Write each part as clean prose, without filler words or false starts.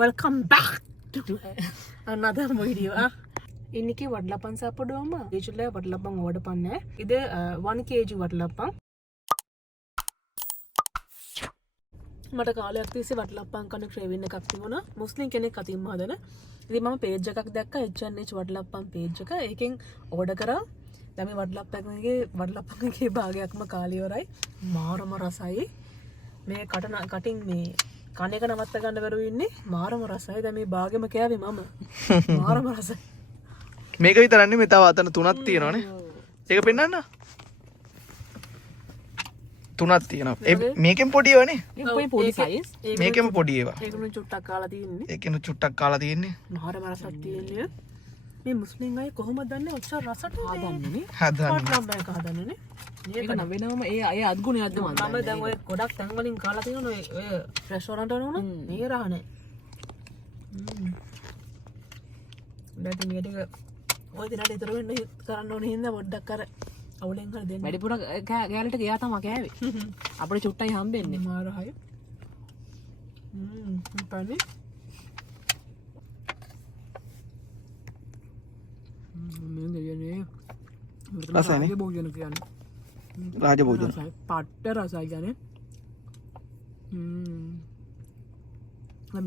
Welcome back to another video. இன்னைக்கு வடலப்பம் சாப்பிடுவோமா? யூசுவலா வடலப்பம் order பண்ணேன். இது 1 kg வடலப்பம். මට කාලයක් තිස්සේ වටලප්පම් කන ක්‍රේවින් එකක් තිබුණා. මුස්ලිම් කෙනෙක් අතින් හදන. ඉතින් මම පේජ් එකක් දැක්කා HNH වටලප්පම් පේජ් එක. ඒකෙන් ඕඩර් කරා. දැන් මේ වටලප්පම්ගේ භාගයක්ම කාලේ ඉවරයි. මාරම රසයි. මේ කටින් මේ කන එක නවත්ත ගන්න බැරුව ඉන්නේ. මාරම රසයි. දැන් මේ භාගෙම කෑවේ මම. මාරම රසයි. මේක විතරන්නේ මේ තව අතන තුනක් තියෙනවනේ. ඒක පෙන්නන්න. තුනක් තියෙනවා. මේකෙන් පොඩි ඒවානේ. පොඩි සයිස්. මේකෙම පොඩි ඒවා. ඒකෙන් චුට්ටක් කාලා තියෙන්නේ. ඒකෙන් චුට්ටක් කාලා තියෙන්නේ. මාරම රසක් තියෙන්නේ. මේ මුස්ලිම් අය කොහොමද දන්නේ ඔච්චර රසට හදන්නේ? හදන්නේ. මේක නම් වෙනවම ඒ අද්ගුණයක්ද මම දැන් ඔය ගොඩක් තැන් වලින් කාලා තියෙනවා ඔය රෙස්ටෝරන්ට් වල උන මේ රහ නැහැ. දැන් මේක ඔය දිනට ඉතර වෙන්න කරන්න ඕනේ හින්දා පොඩ්ඩක් අර අවුලෙන් හරි දෙන්න. වැඩිපුර ගෑලට ගියා තමයි කෑවේ. අපිට චුට්ටයි හම්බෙන්නේ. මාරහයි. පරි. මම දෙයනේ. රසයිනේ. භෝජන කියන්නේ. රාජ භෝජන. පට්ට රසයි කියන්නේ.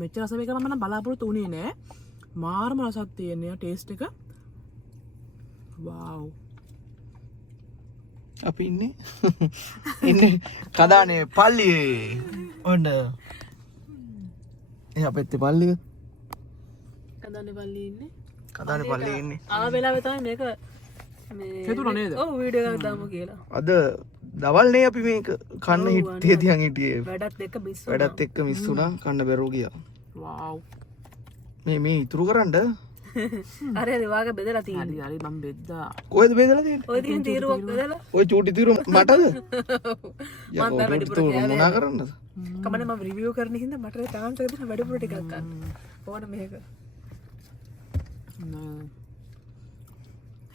මෙච්චර රස මේක මම බලාපොරොත්තු උනේ නෑ. මාරම රසක් තියෙනවා ටේස්ට් එක. වව්. අපි ඉන්නේ කදානේ පල්ලියේ ඔන්න එහා පැත්තේ පල්ලිය කදානේ පල්ලියේ ඉන්නේ කදානේ පල්ලියේ ඉන්නේ ආ වෙලාවෙ තමයි මේක මේ හේතුණා නේද ඔව් වීඩියෝ එකක් දාමු කියලා අද දවල් නේ අපි මේක කන්න හිටියේ තියන් හිටියේ වැඩත් එක්ක මිස් වුණා කන්න බැරුව ගියා වව් මේ ඉතුරු කරන්න අර වාගේ බෙදලා තියෙන්නේ. හරි මම බෙද්දා. කොහෙද බෙදලා තියෙන්නේ? ඔය තියෙන තීරුවක් බෙදලා. ඔය චූටි තීරු මටද? මම දැන් වැඩිපුර මොනා කරන්නද? කමනේ මම රිවිව් කරන හින්දා මට තාන්ත දෙන්න වැඩිපුර ටිකක් ගන්න. ඕන මේක.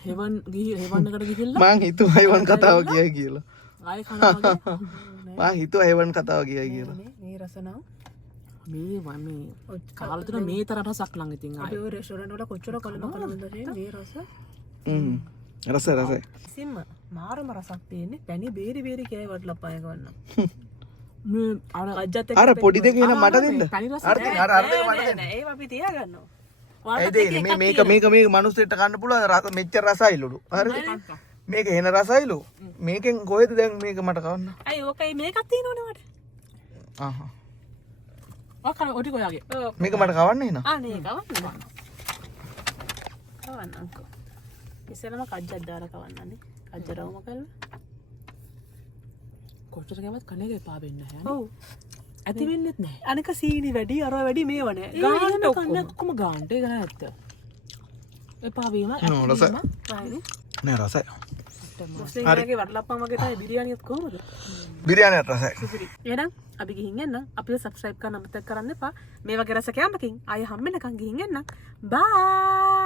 හෙවන් එකට ගිහිල්ලා මං හිතුවා හෙවන් කතාව කියයි කියලා. ආයෙ කනවා වගේ. මං හිතුවා හෙවන් කතාව කියයි කියලා. මේ රසනාව මේ කාලතුන මේ තරම් රසක් ළඟ ඉතින් අපි ඔය රෙස්ටෝරන්ට් වල කොච්චර කලබලද මේ රස රස සිම්ම මාරම රසක් තියෙන්නේ පැණි බේරි බේරි කෑයි වටලප්පය ගන්න මේ අර පොඩි දෙක එන මට දෙන්න අර දෙක මට දෙන්න ඒක අපි තියා ගන්නවා ඒ දෙන්නේ මේක මිනිස්සුන්ට කන්න පුළුවන් රස මෙච්චර රසයිලුඩු හරිද මේක එන රසයිලු මේකෙන් කොහෙද දැන් මේක මට කවන්න අය ඕකයි මේකක් තියෙනවනේ මට ආහා ඔකන ඔටි කොයාගේ මේක මට කවන්න එන නේ කවන්නම්කෝ ඉස්සෙල්ලාම කජ්ජක් දාලා කවන්නනේ කජ්ජරවම කල්ලා කොච්චර කැමත් කණේක එපා වෙන්න නැහැ ඔව් ඇති වෙන්නෙත් නැහැ අනික සීනි වැඩි අර වැඩි මේව නැහැ ගාන්න ඔක්කොම ගාන්න ඒක නෑ ඇත්ත එපා වීම නෑ රසයි මුස්ලිම්ගේ වටලප්පම් වගේ තමයි බිරියානියත් කොහොමද බිරියානියත් රසයි එහෙනම් අපි ගිහින් එන්න අපිව සබ්ස්ක්‍රයිබ් කරන්න අමතක කරන්න එපා මේ වගේ රස කෑමකින් ආයෙ හම්බෙන්නකම් ගිහින් එන්න බයි